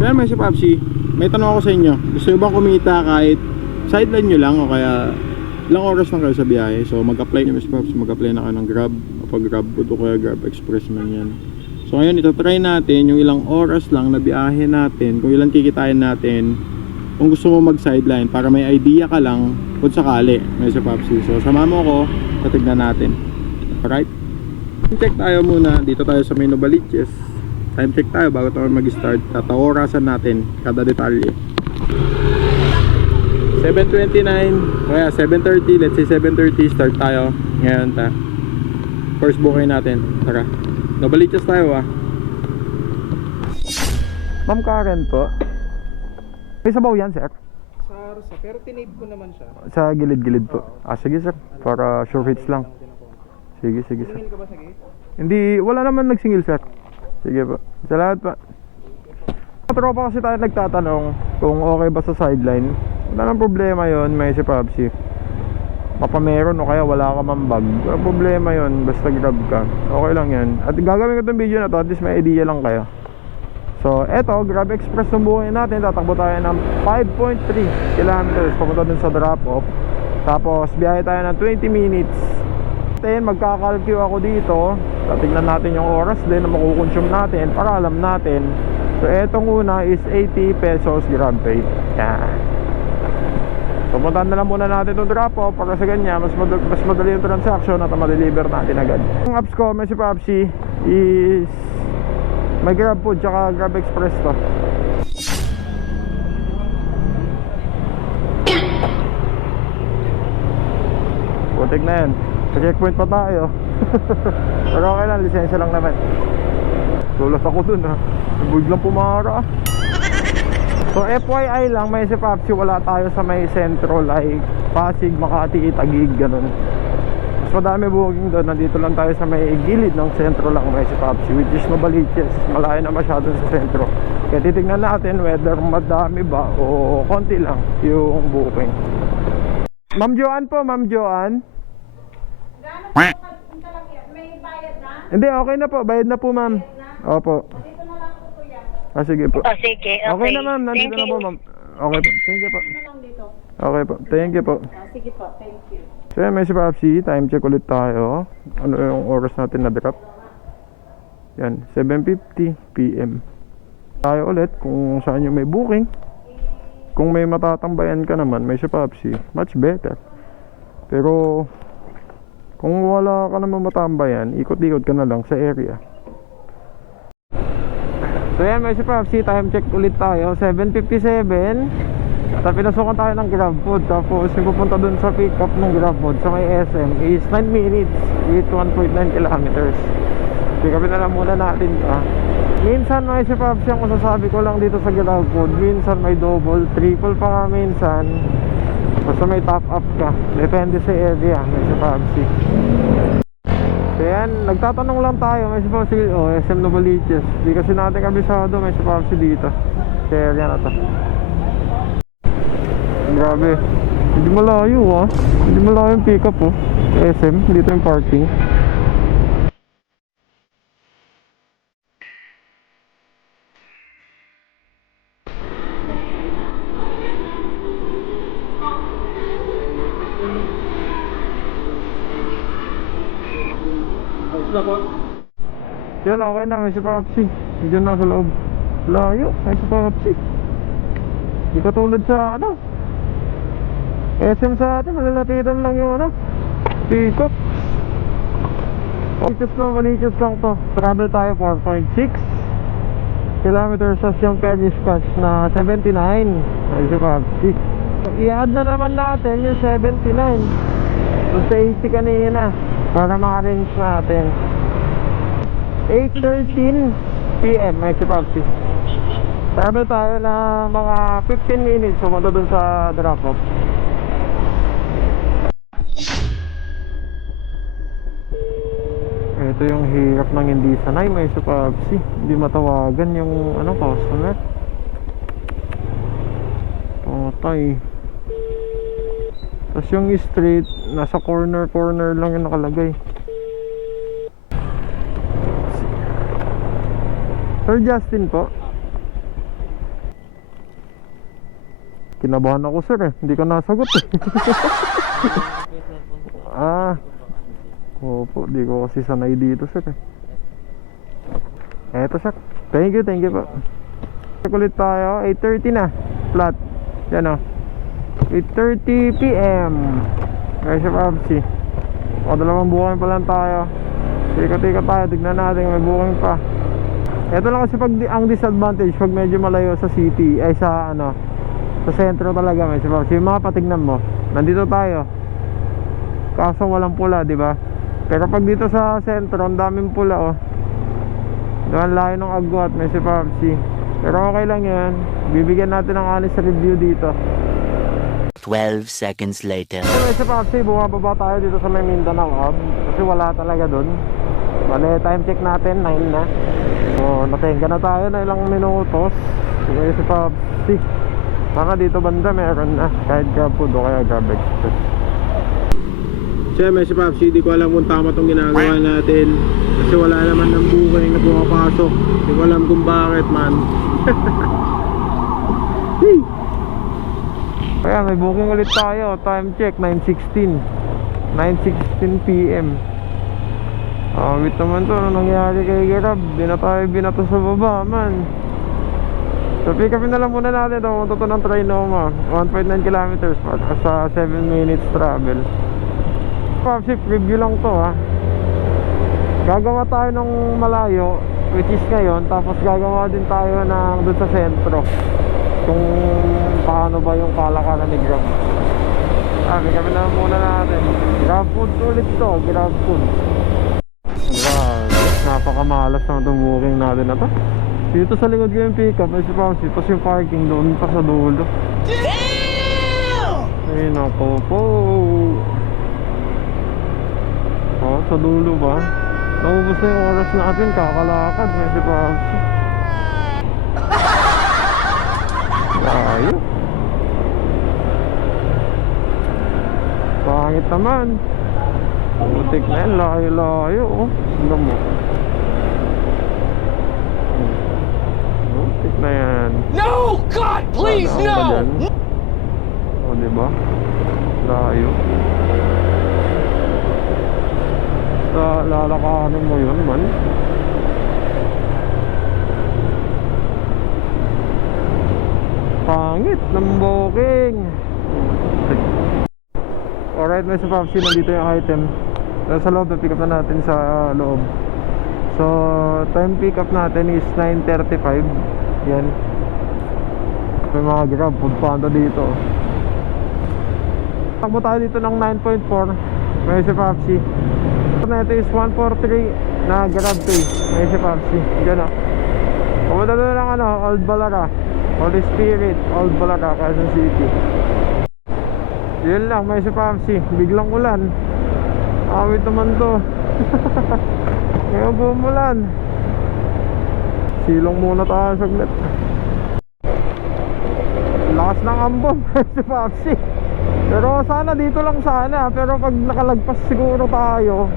So yan mga Papsi, may tanong ako sa inyo. Gusto nyo bang kumita kahit sideline nyo lang o kaya ilang oras lang kayo sa biyahe? So mag-apply nyo mga Papsi, mag-apply na kayo ng Grab. Kapag Grab o kaya Grab Express man yan. So ngayon itatry natin yung ilang oras lang na biyahe natin, kung ilan kikitain natin kung gusto mo mag-sideline para may idea ka lang kung sakali mga Papsi. So sama mo ko, patignan natin. Alright? Check tayo muna, dito tayo sa may Novaliches. Time check tayo bago tayo mag-start. Tataorasan natin kada detalye. 7:29 kaya 7:30, let's say 7:30 start tayo ngayon ta. First booking natin. Tara. Novaliches tayo Ma'am Karen po. May sabaw yan, sir? Sa Arsa, pero tinave ko naman siya. Sa gilid-gilid po. Sige, sir. Para sure hits lang. Sige, sir. Singil ka ba sa gate? Hindi, wala naman nagsingil, sir. Sige po. Salamat pa. Tropa kasi tayo nagtatanong kung okay ba sa sideline. Wala nang problema yon, may si Papsi. Mapameron o kaya wala ka man bag. Wala problema yon, basta grab ka. Okay lang yan. At gagawin ko itong video na to, at least may idea lang kayo. So, eto, Grab Express ng buhay natin. Tatakbo tayo ng 5.3 kilometers papunta dun sa drop-off. Tapos, biyahe tayo ng 20 minutes. Then, magkakalkyo ako dito. Tatignan natin yung oras din na makukonsume natin para alam natin. So, etong una is 80 pesos Grab Pay. Yan. So, puntahan na lang muna natin itong drop-off para sa ganyan, mas madali yung transaction at ma-deliver natin agad. Yung apps ko, may si Papsi, is may Grab Food tsaka Grab Express to. Putik na yan. Sa checkpoint pa tayo. Pero okay lang, lisensya lang naman. Tulas ako dun biglang pumara. So FYI lang, may si Papsi, wala tayo sa may sentro like Pasig, Makati, Taguig, ganun. Mas madami booking doon. Nandito lang tayo sa may gilid ng sentro lang may si Papsi, which is Novaliches. Malayo na masyado sa sentro. Kaya titignan natin whether madami ba o konti lang yung booking. Ma'am Joanne po, Ma'am Joanne. Gaano po ang talakyan? May bayad na? Hindi, okay na po. Bayad na po, ma'am. Opo. Dito na lang po kuya. Sige po. Oh, sige. Okay na, ma'am. Nandito na po, ma'am. Okay po. Thank you po. Na lang dito. Okay po. Thank you po. Sige po, thank you. So yan, may si Papsi. Time check ulit tayo. Ano yung oras natin na drop? Yan, 7:50 PM. Tayo ulit kung saan yung may booking. Kung may matatambayan ka naman, may si Papsi, much better. Pero kung wala ka naman matambayan, ikot-ikot ka na lang sa area. So yan, may si Papsi. Time check ulit tayo, 7:57. At pinasukan tayo ng Grab Food. Tapos yung pupunta dun sa pick up ng Grab Food sa may SM is 9 minutes with 1.9 kilometers. Pick upin na lang muna natin minsan may si Papsi, ang masasabi ko lang dito sa Grab Food, minsan may double, triple pa nga minsan. Basta may top up ka, depende sa area may si Papsi. So yan, nagtatanong lang tayo. May si Papsi, SM Novaliches. Di kasi natin kabisado may si Papsi dito sa area na to. Grabe, hindi malayo hindi malayo yung pick up SM, dito yung parking. Yan, okay na, may si Papsi. Diyan na sa loob. Layo, may si Papsi. Hindi katulad sa SM sa atin, malalapitan lang yung pick up. Novaliches lang to. Travel tayo 4.6 kilometers sa yung Pernis Pass na 79. May si Papsi. I-add na naman natin yung 79 so sa 80 kanina para maka-range natin. 8:13 PM may si Papsi. Travel tayo na mga 15 minutes pumunta dun sa drop-off. Ito yung hirap ng hindi sanay may si Papsi. Hindi matawagan yung customer. Patay. Tapos yung street nasa corner lang yung nakalagay. Sir Justin po. Kinabahan ako sir eh. Hindi ka nasagot eh. Opo, di ko kasi sanay dito sir eh. Eto sir. Thank you po. Check ulit tayo. 8:30 na. Flat. Yan o. 8:30 PM. Guys, Papsi. O, dalawang booking pa lang tayo. Tika-tika tayo. Tignan natin. May booking pa. Ito lang kasi pag ang disadvantage pag medyo malayo sa city ay sa ano, sa sentro talaga may sipa. Yung mga patignan mo, nandito tayo. Kaso walang pula, di ba? Pero pag dito sa sentro, ang daming pula oh. Doon layo ng agwat, may sipapsi. Pero okay lang 'yan. Bibigyan natin ng honest review dito. 12 seconds later. May sipapsi, bumababa tayo dito sa may Mindanao kasi wala talaga doon. Bale, time check natin 9 na. So, natenga na tayo na ilang minutos. May sipapsi. Baka dito banda meron na kahit Grab Food o kaya Grab Express. Siya may si Papsi, di ko alam kung tama itong ginagawa natin kasi wala naman ng booking na pumapasok. Di ko alam kung bakit man. Hey! Kaya may booking ulit tayo. Time check 9:16 PM. Wait naman to, ano nangyari kay Grab? Di na tayo binato sa baba man. So pick upin na lang muna natin ito. Punta to ng Trinoma 1.9 kilometers sa 7 minutes travel. Papsi, preview lang to ha. Gagawa tayo ng malayo, which is ngayon. Tapos gagawa din tayo ng doon sa sentro, kung paano ba yung kalakaran ni Grab. Pick upin na lang muna natin. Grab Food ulit to, Grab Food. Grabe, napakamalas naman itong booking natin na to. Dito sa likod ko yung pick up, may si Papsi. Tapos yung parking doon pa sa dulo. Damn! Ay nako po. Sa dulo ba? Naubos na yung oras natin, kakalakad. May si Papsi. Layo. Pangit naman. Butik na yan, layo-layo oh. Ano mo? Butik na yan. No! God, please, no! O, diba? Layo. Lalakanin mo yun man. Pangit ng booking. Alright, may sa Papsi, nandito yung item. Sa loob, na-pick up na natin sa loob. So, time pick up natin is 9:35. Yan. May mga Grab Food Panda dito. Takbo tayo dito ng 9.4. May si Papsi. Ito is 143 na Grab Pay. May si Papsi. Diyan o. Pumunta doon ng Old Balara, Holy Spirit, Old Balara, Quezon City. Yun lang, may si Papsi. Biglang ulan. Awit naman to. Ngayon bumulan. Silong muna tayo saglit. Lakas ng ambon. Si Papsi. Pero sana dito lang sana. Pero pag nakalagpas siguro tayo,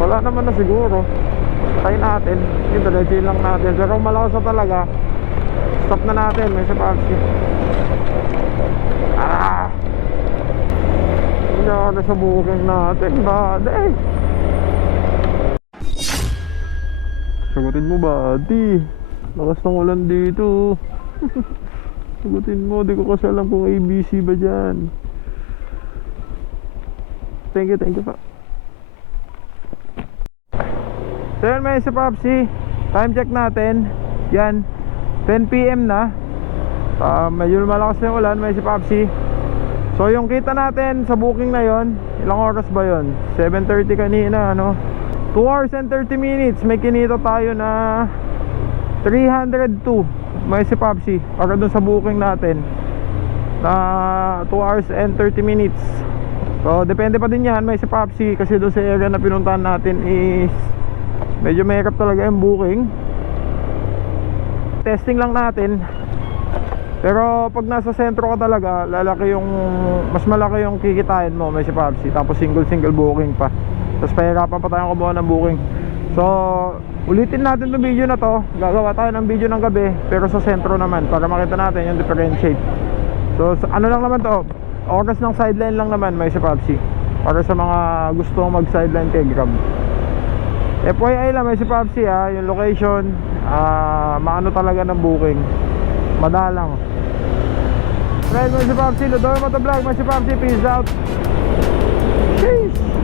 wala naman na siguro. Try natin. Yung diretso lang natin. Pero malakas na talaga. Stop na natin. May si Papsi. Hindi na sa booking natin. Bade. Sagutin mo buddy. Lakas ng ulan dito. Sagutin mo. Di ko kasi alam kung ABC ba dyan. Thank you pa. So yun, may si Papsi. Time check natin. Yan 10 PM na. Medyo malakas na yung ulan. May si Papsi. So yung kita natin sa booking na yon, ilang oras ba yon? 7:30 kanina 2 hours and 30 minutes. May kinita tayo na 302. May si Papsi para dun sa booking natin na 2 hours and 30 minutes. So depende pa din yan, may si Papsi. Kasi doon sa area na pinuntahan natin is medyo mahirap talaga yung booking. Testing lang natin. Pero pag nasa sentro ka talaga, mas malaki yung kikitain mo, may si Papsi. Tapos single booking pa. Tapos pahirapan pa tayong kumuha ng booking. So ulitin natin itong video na to. Gagawa tayo ng video ng gabi, pero sa sentro naman, para makita natin yung differentiate. So ano lang naman to, oras ng sideline lang naman may si Popsi. Para sa mga gustong mag sideline kay Grab. FYI lang may si Popsi ha, yung location maano talaga ng booking, madalang. Right, may si Popsi, Lodoro Motovlog, may si Popsi, peace out. Sheesh.